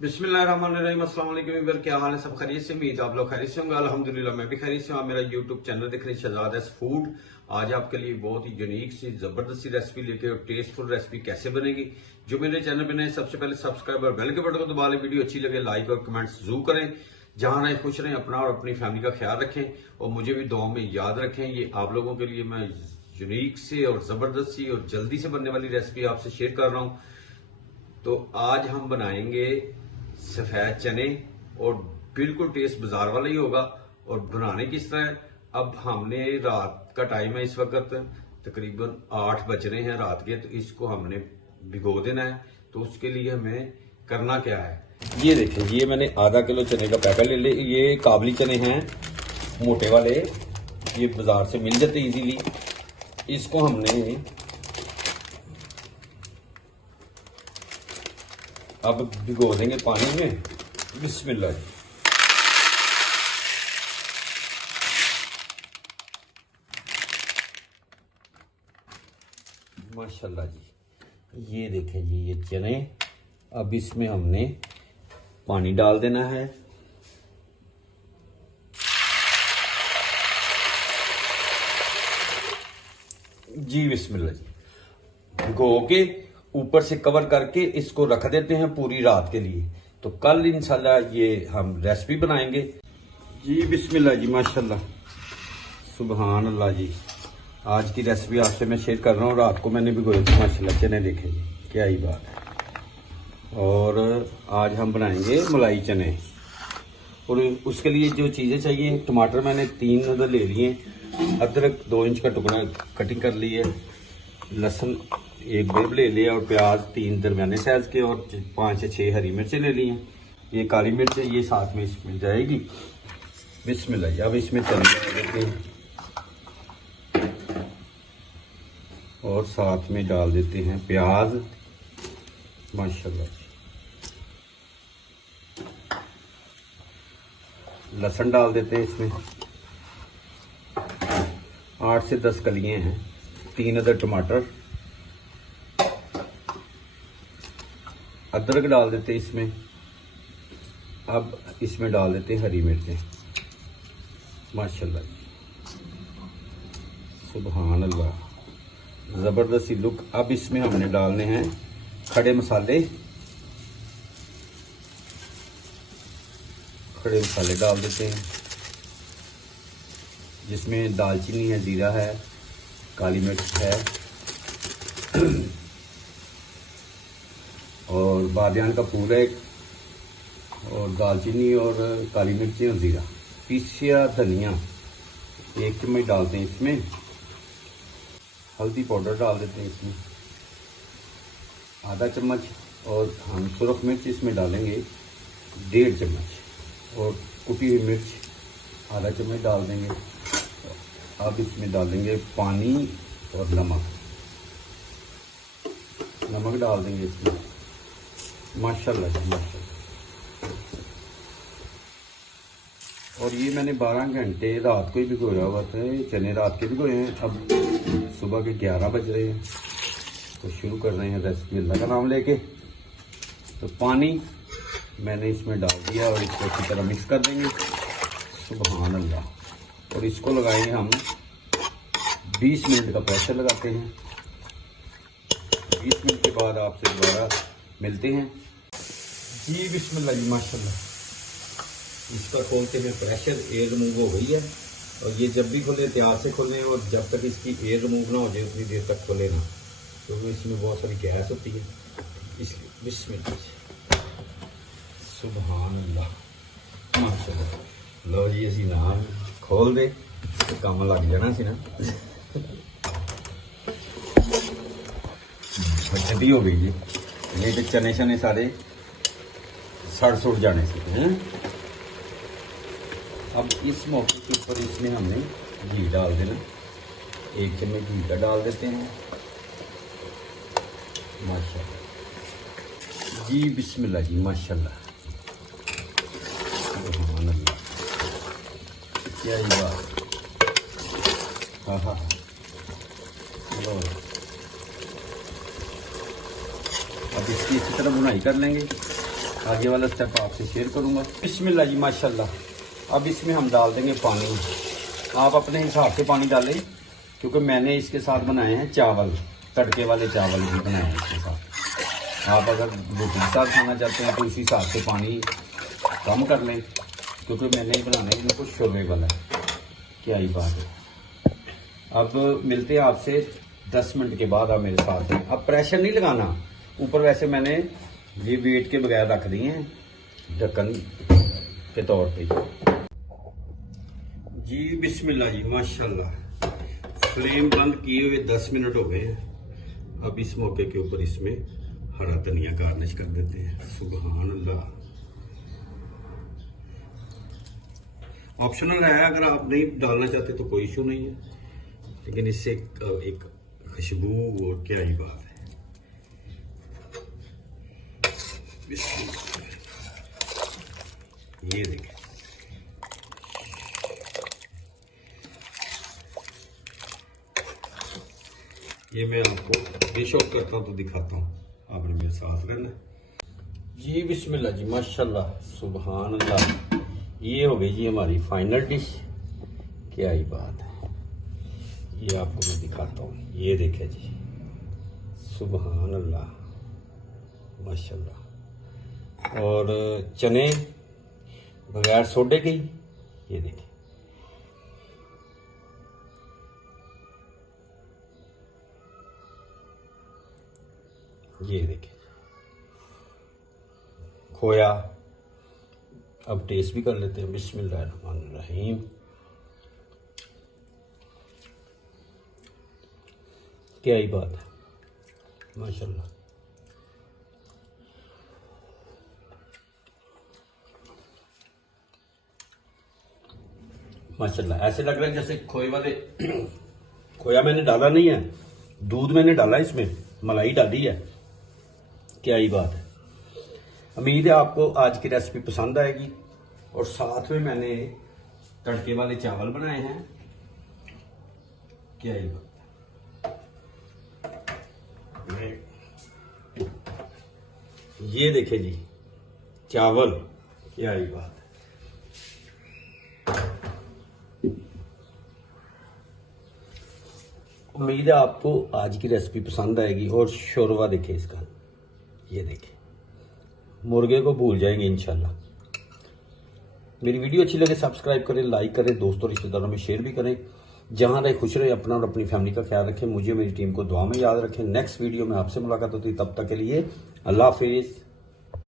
बिस्मिल्लाहिर्रहमानिर्रहीम। अस्सलाम वालेकुम। क्या हाल है? सब खैरियत से? उम्मीद आप लोग खैरियत से होंगे। अल्हम्दुलिल्लाह मैं भी खैरियत से हूँ। मेरा यूट्यूब चैनल देख रहे हैं शहजाद फूड। आज आपके लिए बहुत ही यूनिक सी जबरदस्त सी रेसिपी लेके और टेस्टफुल रेसिपी कैसे बनेगी। जो मेरे चैनल पे नए सबसे पहले सब्सक्राइब और बेल के बटन को दबा लें। वीडियो अच्छी लगे लाइक और कमेंट्स जरूर करें। जहां रहें खुश रहें, अपना और अपनी फैमिली का ख्याल रखें और मुझे भी दुआ में याद रखें। ये आप लोगों के लिए मैं यूनिक से और जबरदस्त सी और जल्दी से बनने वाली रेसिपी आपसे शेयर कर रहा हूँ। तो आज हम बनाएंगे सफेद चने और बिल्कुल टेस्ट बाजार वाला ही होगा। और बनाने किस तरह है, अब हमने रात का टाइम है, इस वक्त तकरीबन 8 बज रहे हैं रात के। तो इसको हमने भिगो देना है। तो उसके लिए हमें करना क्या है, ये देखें। ये मैंने आधा किलो चने का पैकेट ले ले। ये काबली चने हैं मोटे वाले, ये बाजार से मिल जाते इजीली। इसको हमने अब भिगो देंगे पानी में। बिस्मिल्लाह। माशाल्लाह जी, ये देखें जी, ये चने। अब इसमें हमने पानी डाल देना है। जी बिस्मिल्लाह जी। भिगो के ऊपर से कवर करके इसको रख देते हैं पूरी रात के लिए। तो कल इंशाल्लाह ये हम रेसिपी बनाएंगे। जी बिस्मिल्लाह जी, माशाल्लाह, सुबहान अल्लाह जी। आज की रेसिपी आपसे मैं शेयर कर रहा हूँ। रात को मैंने भिगोए थे माशाल्लाह चने, देखे जी क्या ही बात है। और आज हम बनाएंगे मलाई चने। और उसके लिए जो चीज़ें चाहिए, टमाटर मैंने 3 ले लिए, अदरक 2 इंच का टुकड़ा कटिंग कर ली है, लहसुन 1 बेब ले लिया और प्याज 3 दरमियाने साइज के और 5 से 6 हरी मिर्चें ले ली हैं। ये काली मिर्च है, ये साथ में इसमें जाएगी। बिस्मिल्लाह। अब इसमें चने देते हैं और साथ में डाल देते हैं प्याज। माशाल्लाह। लहसुन डाल देते हैं इसमें, 8 से 10 कलियां हैं, 3 अदर टमाटर, अदरक डाल देते हैं इसमें। अब इसमें डाल देते हैं हरी मिर्चें। माशाल्लाह, सुभान अल्लाह, जबरदस्त लुक। अब इसमें हमने डालने हैं खड़े मसाले। खड़े मसाले डाल देते हैं, जिसमें दालचीनी है, जीरा है, काली मिर्च है और बादियान का फूल है, और दालचीनी और काली मिर्ची और जीरा, पीसिया धनिया 1 चम्मच डालते हैं इसमें। हल्दी पाउडर डाल देते हैं इसमें आधा चम्मच, और हम सुरख मिर्च इसमें डालेंगे 1.5 चम्मच, और कुटी हुई मिर्च आधा चम्मच डाल देंगे। अब इसमें डाल देंगे पानी और नमक डाल देंगे इसमें। माशाल्लाह जी, माशाल्लाह। और ये मैंने 12 घंटे रात को ही भिगोया हुआ था। चने रात के भिगोए हैं। अब सुबह के 11 बज रहे हैं, तो शुरू कर रहे हैं रेसिपी अल्लाह का नाम लेके। तो पानी मैंने इसमें डाल दिया और इसको अच्छी तरह मिक्स कर देंगे। सुभान अल्लाह। और इसको लगाएंगे हम 20 मिनट का प्रेशर लगाते हैं। 20 मिनट के बाद आपसे दोबारा मिलते हैं। जी बिस्मिल्लाह जी, माशाल्लाह। इसका खोलते में प्रेशर एयर रिमूव हो गई है। और ये जब भी खोले प्यार से खोलें, और जब तक इसकी एयर रिमूव ना हो जाए उतनी देर तक खोले ना, क्योंकि इसमें बहुत सारी गैस होती है। इसलिए बिस्मिल्लाह, सुभान अल्लाह, माशाल्लाह। लो जी, असी नाम खोल दे तो काम लग जाना सी ना। छदी हो गई जी, नहीं तो चने शने सारे सड़ सुड़ जाने से हैं। अब इस मौके के ऊपर इसमें हमने घी डाल देना। 1 चम्मच घी का डाल देते हैं। माशाल्लाह जी, बिस्मिल्लाह जी, माशाल्लाह, सुभान अल्लाह, क्या ही बात। हाँ हाँ, लो अब इसकी इसी तरह बुनाई कर लेंगे। आगे वाला स्टेप आपसे शेयर करूंगा। बिस्मिल्लाह जी माशाल्लाह। अब इसमें हम डाल देंगे पानी। आप अपने हिसाब से पानी डालें, क्योंकि मैंने इसके साथ बनाए हैं चावल, तड़के वाले चावल भी बनाए हैं इसके साथ। आप अगर रोटी के साथ खाना चाहते हैं तो उसी हिसाब से पानी कम कर लें, क्योंकि मैंने ही बनाना है बिल्कुल शोरबे वाला है। क्या ही बात है। अब मिलते हैं आपसे 10 मिनट के बाद। आप मेरे साथ हैं। अब प्रेशर नहीं लगाना ऊपर, वैसे मैंने ये वेट के बगैर रख दिए हैं ढक्कन के तौर पे जी। बिस्मिल्लाह जी माशाल्लाह। फ्लेम बंद किए हुए 10 मिनट हो गए हैं। अब इस मौके के ऊपर इसमें हरा धनिया गार्निश कर देते हैं। सुभान अल्लाह। ऑप्शनल है, अगर आप नहीं डालना चाहते तो कोई इशू नहीं है, लेकिन इससे एक खुशबू और क्या ही बात है। ये देखें, ये मैं आपको डिश ऑफ करता हूँ तो दिखाता हूँ, आपने मेरे साथ रहना जी। बिस्मिल्लाह जी माशाल्लाह, सुभान अल्लाह। ये हो गई जी हमारी फाइनल डिश। क्या ही बात है। ये आपको मैं दिखाता हूँ, ये देखें जी, सुभान अल्लाह माशाल्लाह। और चने बगैर सोडे के, ये देखिए। ये देखिए खोया। अब टेस्ट भी कर लेते हैं। बिस्मिल्लाहिर्रहमानिर्रहीम। क्या ही बात है माशाल्लाह। माशाल्लाह ऐसे लग रहा है जैसे खोए वाले खोया मैंने डाला नहीं है, दूध मैंने डाला, इसमें मलाई डाली है। क्या ही बात है। उम्मीद है आपको आज की रेसिपी पसंद आएगी। और साथ में मैंने तड़के वाले चावल बनाए हैं। क्या ही बात है। ये देखे जी चावल। क्या ही बात है। उम्मीद है आपको आज की रेसिपी पसंद आएगी। और शोरवा देखे इसका, ये देखे, मुर्गे को भूल जाएंगे इंशाल्लाह। मेरी वीडियो अच्छी लगे सब्सक्राइब करें, लाइक करें, दोस्तों रिश्तेदारों में शेयर भी करें। जहां रहे खुश रहे, अपना और अपनी फैमिली का ख्याल रखें। मुझे मेरी टीम को दुआ में याद रखें। नेक्स्ट वीडियो में आपसे मुलाकात होती है, तब तक के लिए अल्लाह हाफिज।